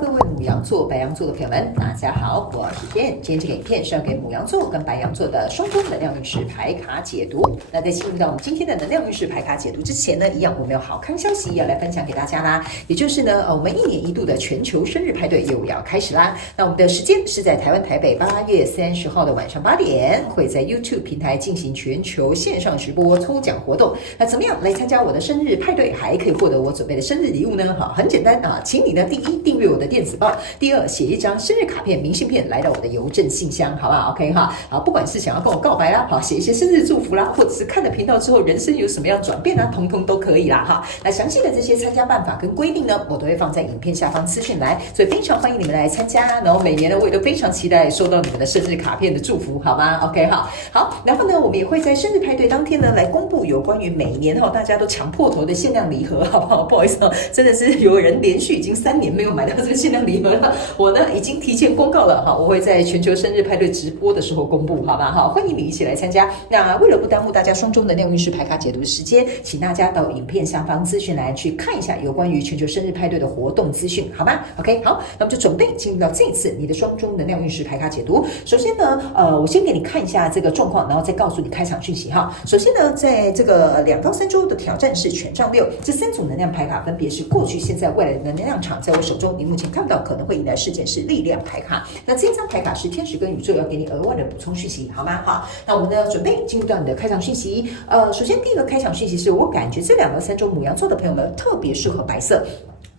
各位牡羊座、白羊座的朋友们，大家好，我是天。今天这个影片是要给牡羊座跟白羊座的双周能量运势牌卡解读。那在进入到我们今天的能量运势牌卡解读之前呢，一样我们有好康消息要来分享给大家啦。也就是呢，我们1年1度的全球生日派对又要开始啦。那我们的时间是在台湾台北8月30号的晚上8点，会在 YouTube 平台进行全球线上直播抽奖活动。那怎么样来参加我的生日派对，还可以获得我准备的生日礼物呢？好，很简单啊，请你呢第一订阅我的电子报，第二写一张生日卡片、明信片来到我的邮政信箱，好不好 ？OK 哈，好，不管是想要跟我告白啦，好，写一些生日祝福啦，或者是看了频道之后人生有什么样转变啊，通通都可以啦哈。那详细的这些参加办法跟规定呢，我都会放在影片下方资讯栏，所以非常欢迎你们来参加。然后每年呢，我也都非常期待收到你们的生日卡片的祝福，好吗 ？OK 哈，好，然后呢，我们也会在生日派对当天呢来公布有关于每年大家都抢破头的限量礼盒，好不好？不好意思真的是有人连续已经3年没有买到这个限量礼盒了，我呢已经提前公告了哈，我会在全球生日派对直播的时候公布，好吧？哈，欢迎你一起来参加。那为了不耽误大家双周能量运势牌卡解读的时间，请大家到影片下方资讯栏去看一下有关于全球生日派对的活动资讯，好吗 ？OK， 好，那么就准备进入到这一次你的双周能量运势牌卡解读。首先呢，我先给你看一下这个状况，然后再告诉你开场讯息哈。首先呢，在这个2到3周的挑战是权杖6，这3组能量牌卡分别是过去、现在、未来的能量场，在我手中你目前看不到可能会迎来事件是力量牌卡。那这一张牌卡是天使跟宇宙要给你额外的补充讯息，好吗？好，那我们呢准备进入到你的开场讯息。首先第一个开场讯息是我感觉这2到3周牡羊座的朋友们特别适合白色。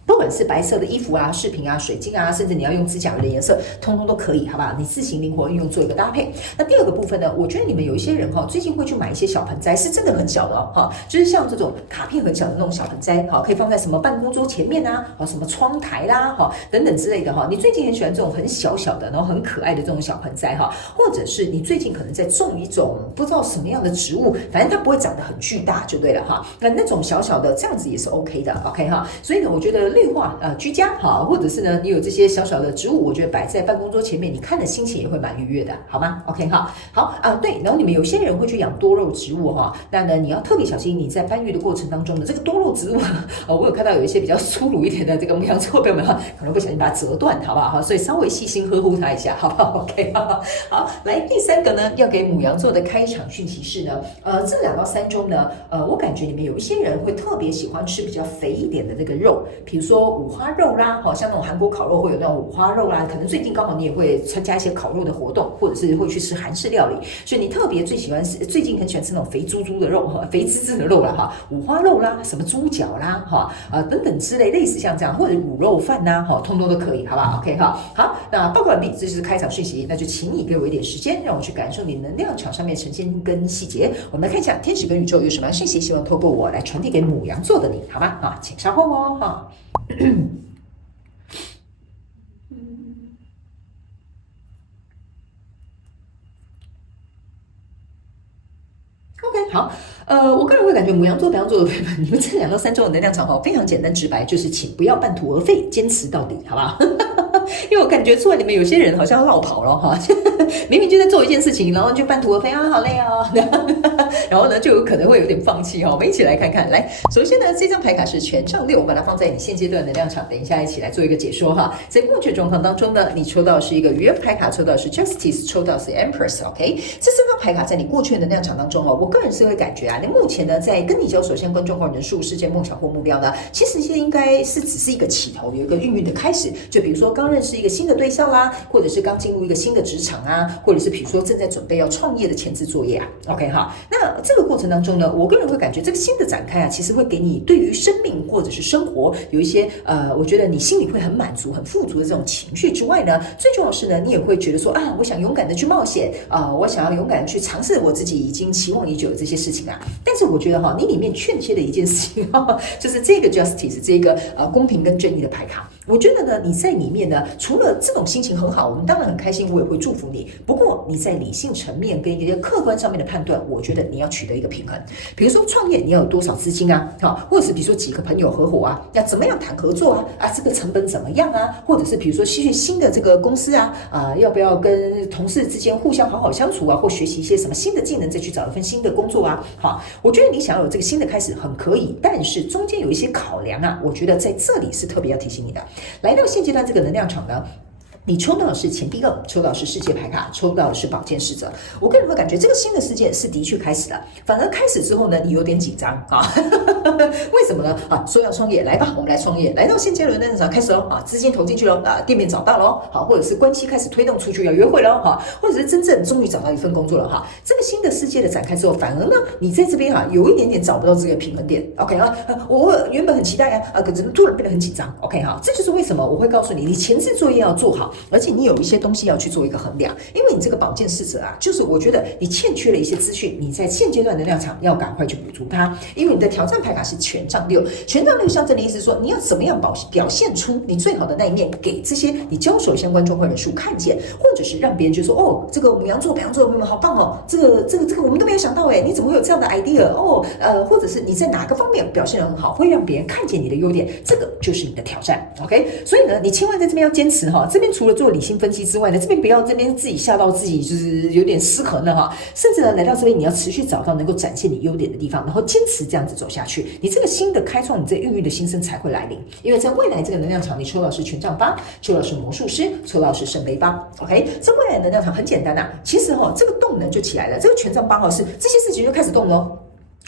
不管是白色的衣服啊、饰品啊、水晶啊，甚至你要用指甲油的颜色，通通都可以，好不好？你自行灵活运用做一个搭配。那第二个部分呢，我觉得你们有一些人最近会去买一些小盆栽，是真的很小的哈，就是像这种卡片很小的那种小盆栽，可以放在什么办公桌前面啊，什么窗台啦，等等之类的哈。你最近很喜欢这种很小小的，然后很可爱的这种小盆栽哈，或者是你最近可能在种一种不知道什么样的植物，反正它不会长得很巨大就对了哈。那种小小的这样子也是 OK 的 ，OK 哈。所以呢，我觉得绿化居家好，或者是呢，你有这些小小的植物，我觉得摆在办公桌前面，你看的心情也会蛮愉悦的，好吗 ？OK 哈，好啊，对，然后你们有些人会去养多肉植物哈，那呢你要特别小心，你在搬运的过程当中的这个多肉植物，我有看到有一些比较粗鲁一点的这个牡羊座朋友们可能不小心把它折断，好不好？所以稍微细心呵护它一下，好不好 ？OK 好，来第3个呢，要给牡羊座的开场讯息是呢，这2到3周呢，我感觉你们有一些人会特别喜欢吃比较肥一点的这个肉，比如说五花肉啦，像那种韩国烤肉会有那种五花肉啦，可能最近刚好你也会参加一些烤肉的活动，或者是会去吃韩式料理，所以你特别最近很喜欢吃那种肥猪猪的肉肥滋滋的肉啦哈，五花肉啦，什么猪脚啦等等之类似像这样，或者卤肉饭呐通通都可以，好不好 ？OK 哈，好，那报告完毕，这就是开场讯息，那就请你给我一点时间，让我去感受你能量场上面呈现跟细节。我们来看一下天使跟宇宙有什么样的讯息，希望透过我来传递给牡羊座的你，好吗？请稍后哦哈。OK， 好，我个人会感觉牡羊座、白羊座的朋友们，你们这2到3周的能量场非常简单直白，就是请不要半途而废，坚持到底，好不好？因为我感觉出来你们有些人好像落跑了哈，明明就在做一件事情，然后就半途而废啊，好累哦，然后呢就有可能会有点放弃哈。我们一起来看看，来，首先呢这张牌卡是权杖6，我把它放在你现阶段的能量场，等一下一起来做一个解说哈。在过去的状况当中呢，你抽到是一个愚人牌卡，抽到是 Justice， 抽到是 Empress，OK， 这3张牌卡在你过去的能量场当中我个人是会感觉你目前呢在跟你交手相关状况人数、事件、梦想或目标呢，其实现在应该是只是一个起头，有一个孕育的开始，就比如说刚认识一个新的对象啦，或者是刚进入一个新的职场啊，或者是比如说正在准备要创业的前置作业啊 ，OK 哈。那这个过程当中呢，我个人会感觉这个新的展开其实会给你对于生命或者是生活有一些我觉得你心里会很满足、很富足的这种情绪之外呢，最重要的是呢，你也会觉得说我想勇敢的去冒险我想要勇敢的去尝试我自己已经期望已久的这些事情啊。但是我觉得你里面欠缺的一件事情就是这个 Justice 这个公平跟正义的牌卡。我觉得呢，你在里面呢，除了这种心情很好，我们当然很开心，我也会祝福你。不过你在理性层面跟一些客观上面的判断，我觉得你要取得一个平衡。比如说创业，你要有多少资金啊？或者是比如说几个朋友合伙啊，要怎么样谈合作啊？这个成本怎么样啊？或者是比如说去新的这个公司要不要跟同事之间互相好好相处啊？或学习一些什么新的技能，再去找一份新的工作啊？好，我觉得你想要有这个新的开始很可以，但是中间有一些考量我觉得在这里是特别要提醒你的。来到现阶段这个能量场呢，你抽到的是钱币2，抽到的是世界牌卡，抽到的是宝剑侍者。我个人会感觉这个新的世界是的确开始了，反而开始之后呢，你有点紧张啊。为什么呢？说要创业，来吧，我们来创业。来到现阶段能量场开始喽资金投进去喽店面找到喽或者是关系开始推动出去要约会喽或者是真正终于找到一份工作了这个新的世界的展开之后，反而呢，你在这边有一点点找不到这个平衡点。OK 我原本很期待可是突然变得很紧张。OK 这就是为什么我会告诉你，你前置作业要做好。而且你有一些东西要去做一个衡量，因为你这个宝剑侍者就是我觉得你欠缺了一些资讯，你在现阶段能量场要赶快去补足它。因为你的挑战牌卡是权杖6，权杖6象征的意思是说，你要怎么样表现出你最好的那一面，给这些你交手相关状况人数看见，或者是让别人就说这个母羊座、白羊座的朋友好棒这个我们都没有想到你怎么会有这样的 idea 或者是你在哪个方面表现得很好，会让别人看见你的优点，这个就是你的挑战。OK， 所以呢，你千万在这边要坚持这边除了做理性分析之外呢，这边不要这边自己吓到自己就是有点失衡了甚至呢来到这边你要持续找到能够展现你优点的地方，然后坚持这样子走下去，你这个新的开创，你这孕育的新生才会来临。因为在未来这个能量场，你抽到的是权杖8，抽到的是魔术师，抽到的是圣杯8。OK， 这未来的能量场很简单其实这个动能就起来了，这个权杖8是这些事情就开始动咯。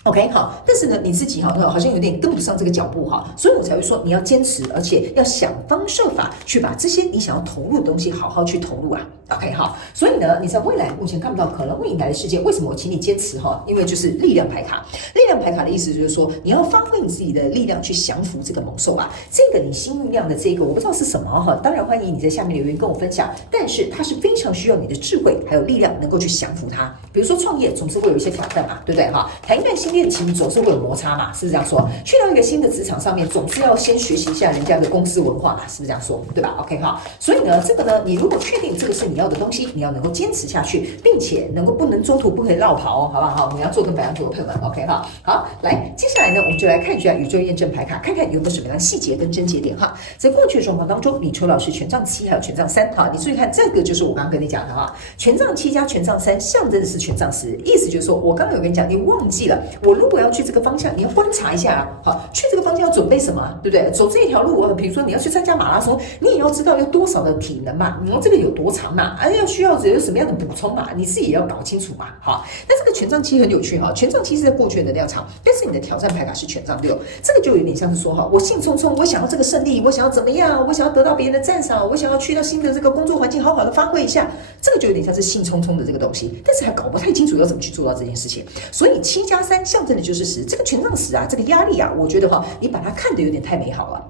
OK 好，但是呢，你自己好像有点跟不上这个脚步所以我才会说你要坚持，而且要想方设法去把这些你想要投入的东西好好去投入OK 好，所以呢，你在未来目前看不到可能会迎来的世界，为什么我请你坚持因为就是力量牌卡，力量牌卡的意思就是说你要发挥你自己的力量去降服这个猛兽这个你新酝酿的这个我不知道是什么当然欢迎你在下面留言跟我分享，但是它是非常需要你的智慧还有力量能够去降服它。比如说创业总是会有一些挑战对不对谈一段新恋情总是会有摩擦是不是这样说？去到一个新的职场上面，总是要先学习一下人家的公司文化是不是这样说？对吧 ？OK 所以呢，这个呢，你如果确定这个是你要的东西，你要能够坚持下去，并且不能中途不可以绕跑好不好？我们要做跟白羊座的朋友们 OK 好，来，接下来呢，我们就来看一下宇宙验证牌卡，看看有没有什么样的细节跟症结点在过去的状况当中，你抽到是权杖7还有权杖3你注意看，这个就是我刚刚跟你讲的权杖7加权杖3象征的是权杖10，意思就是说我刚刚有跟你讲，你忘记了，我如果要去这个方向，你要观察一下去这个方向要准备什么对不对？走这一条路比如说你要去参加马拉松，你也要知道要多少的体能嘛，这个有多长嘛，要需要有什么样的补充嘛，你自己也要搞清楚嘛那这个权杖7很有趣权杖7是在过去的能量场，但是你的挑战牌卡是权杖6，这个就有点像是说我兴冲冲，我想要这个胜利，我想要怎么样，我想要得到别人的赞赏，我想要去到新的这个工作环境好好的发挥一下，这个就有点像是兴冲冲的这个东西，但是还搞不太清楚要怎么去做到这件事情。所以7加3象征的就是10，这个权杖10这个压力我觉得你把它看得有点太美好了。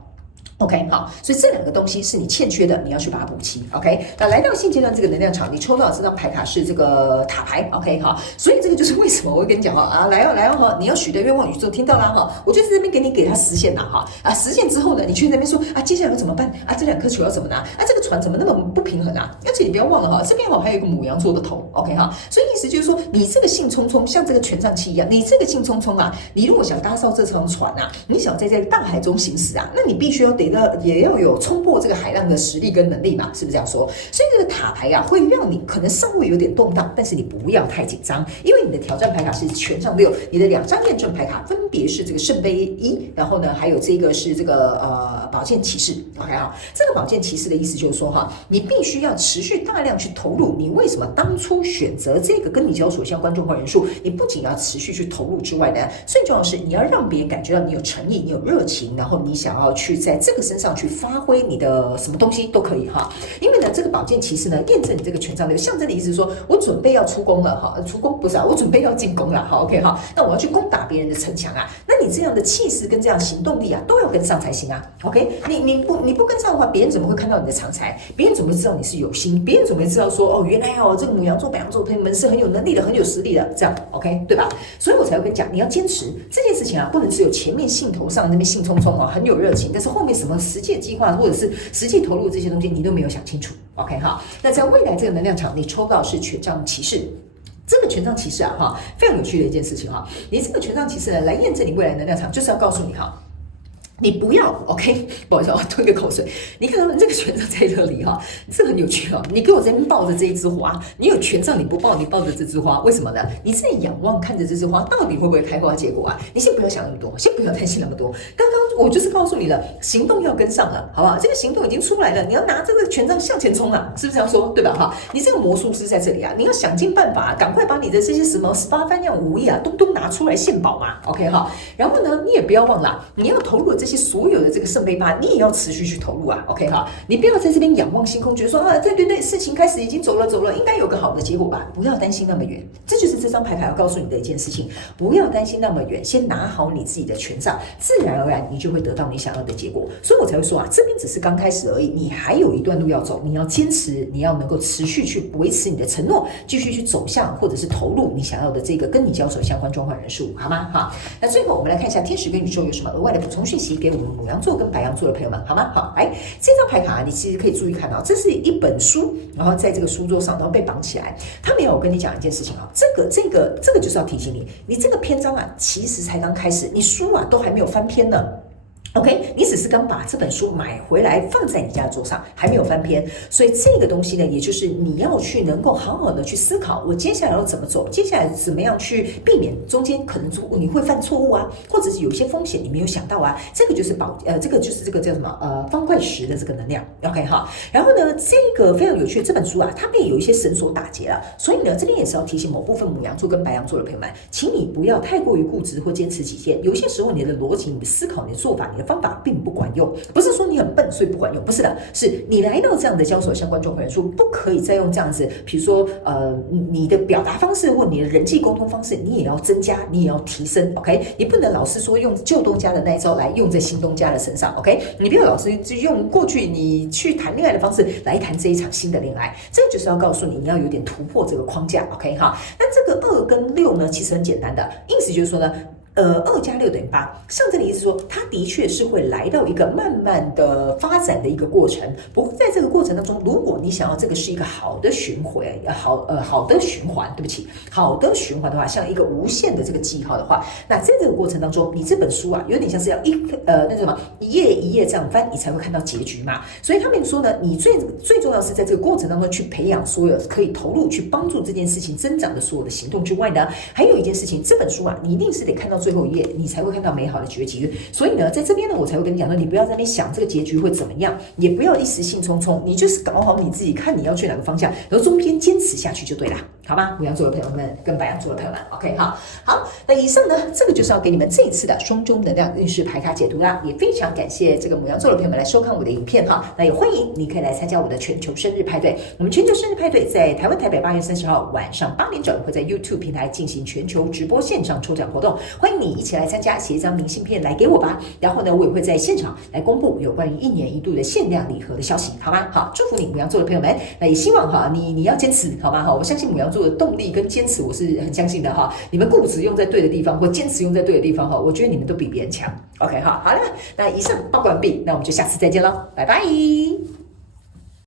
OK 好，所以这两个东西是你欠缺的，你要去把它补齐。OK， 那来到现阶段这个能量场，你抽到的这张牌卡是这个塔牌。OK 好，所以这个就是为什么我会跟你讲来你要许的愿望宇宙听到啦我就在这边给它实现了实现之后呢，你去那边说接下来要怎么办这两颗球要怎么拿这个船怎么那么不平衡而且你不要忘了这边还有一个母羊座的头。OK 所以意思就是说你这个兴冲冲像这个权杖7一样，你这个兴冲冲你如果想搭上这艘船你想在这个大海中行驶那你必须要也要有冲破这个海浪的实力跟能力嘛，是不是这样说？所以这个塔牌会让你可能稍微有点动荡，但是你不要太紧张，因为你的挑战牌卡是权杖6，你的2张验证牌卡分别是这个圣杯1，然后呢还有这个是这个宝剑骑士。OK 这个宝剑骑士的意思就是说你必须要持续大量去投入。你为什么当初选择这个跟你交手相关状况人数？你不仅要持续去投入之外呢，最重要的是你要让别人感觉到你有诚意，你有热情，然后你想要去在这个身上去发挥你的什么东西都可以因为呢这个宝剑骑士呢验证你这个权杖6，象征的意思是说我准备要出攻了出攻不是我准备要进攻了OK 那我要去攻打别人的城墙那你这样的气势跟这样行动力都要跟上才行OK 你不跟上的话，别人怎么会看到你的长才？别人怎么会知道你是有心？别人怎么会知道说原来这个母羊座白羊座朋友们是很有能力的，很有实力的，这样 OK 对吧？所以我才会跟你讲，你要坚持这件事情不能只有前面兴头上那边兴冲冲很有热情，但是后面什么实际计划或者是实际投入这些东西你都没有想清楚。 OK 那在未来这个能量场，你抽到是权杖骑士。这个权杖骑士非常有趣的一件事情你这个权杖骑士呢来验证你未来能量场，就是要告诉你你不要 ，OK， 不好意思，我吞个口水。你看到这个权杖在这里哈，这很有趣哦。你给我在那边抱着这一枝花，你有权杖你不抱，你抱着这枝花，为什么呢？你在仰望看着这枝花到底会不会开花结果啊？你先不要想那么多，先不要担心那么多。刚刚我就是告诉你了，行动要跟上了，好不好？这个行动已经出来了，你要拿这个权杖向前冲啊，是不是这样说？对吧？哈，你这个魔术师在这里啊，你要想尽办法，赶快把你的这些什么18般样武艺啊，都拿出来献宝嘛。OK 哈，然后呢，你也不要忘了，你要投入这些所有的这个圣杯八，你也要持续去投入啊。OK 哈，你不要在这边仰望星空，觉得说啊，对，事情开始已经走了，应该有个好的结果吧？不要担心那么远，这就是这张牌卡要告诉你的一件事情。不要担心那么远，先拿好你自己的权杖，自然而然你就会得到你想要的结果。所以我才会说啊，这边只是刚开始而已，你还有一段路要走，你要坚持，你要能够持续去维持你的承诺，继续去走向或者是投入你想要的这个跟你交手相关状况人数，好吗？好，那最后我们来看一下天使跟宇宙有什么额外的补充讯息给我们牡羊座跟白羊座的朋友们，好吗？好，来这张牌卡你其实可以注意看到，这是一本书，然后在这个书桌上，然后被绑起来。他没有跟你讲一件事情啊，这个就是要提醒你，你这个篇章啊，其实才刚开始，你书啊都还没有翻篇呢。OK， 你只是刚把这本书买回来放在你家的桌上，还没有翻篇，所以这个东西呢，也就是你要去能够好好的去思考，我接下来要怎么走，接下来怎么样去避免中间可能你会犯错误啊，或者是有一些风险你没有想到啊，这个就是这个就是这个叫什么方块石的这个能量 ，OK 哈。然后呢，这个非常有趣，这本书啊，它被有一些绳索打结了，所以呢，这边也是要提醒某部分牡羊座跟白羊座的朋友们，请你不要太过于固执或坚持己见，有些时候你的逻辑、你的思考、你的做法、你的方法并不管用，不是说你很笨所以不管用，不是的，是你来到这样的交手相关状况人数，不可以再用这样子，比如说你的表达方式或你的人际沟通方式，你也要增加，你也要提升 ，OK？ 你不能老是说用旧东家的那一招来用在新东家的身上 ，OK？ 你不要老是就用过去你去谈恋爱的方式来谈这一场新的恋爱，这个就是要告诉你，你要有点突破这个框架 ，OK 哈？那这个2跟6呢，其实很简单的，意思就是说呢。2加6等于8，象征的意思说，它的确是会来到一个慢慢的发展的一个过程。不过在这个过程当中，如果你想要这个是一个好的循环，好的循环，对不起，好的循环的话，像一个无限的这个记号的话，那在这个过程当中，你这本书啊，有点像是要那什么一页一页这样翻，你才会看到结局嘛。所以他们说呢，你最重要是在这个过程当中去培养所有可以投入去帮助这件事情增长的所有的行动之外呢，还有一件事情，这本书啊，你一定是得看到最后一页，你才会看到美好的结局。所以呢，在这边呢，我才会跟你讲说，你不要在那边想这个结局会怎么样，也不要一时兴冲冲，你就是搞好你自己，看你要去哪个方向，然后中间坚持下去就对了，好吗？牡羊座的朋友们跟白羊座的朋友们 ，OK 好，那以上呢，这个就是要给你们这一次的双周能量运势牌卡解读啦，也非常感谢这个牡羊座的朋友们来收看我的影片哈，那也欢迎你可以来参加我的全球生日派对。我们全球生日派对在台湾台北8月30号晚上8点整会在 YouTube 平台进行全球直播现场抽奖活动，欢迎你一起来参加，写一张明信片来给我吧。然后呢，我也会在现场来公布有关于1年1度的限量礼盒的消息，好吗？好，祝福你牡羊座的朋友们，那也希望哈你要坚持，好吗？好，我相信牡羊座的动力跟坚持，我是很相信的哈。你们固执用在对的地方，或坚持用在对的地方哈，我觉得你们都比别人强。OK 好了，那以上报告完毕，那我们就下次再见喽，拜拜。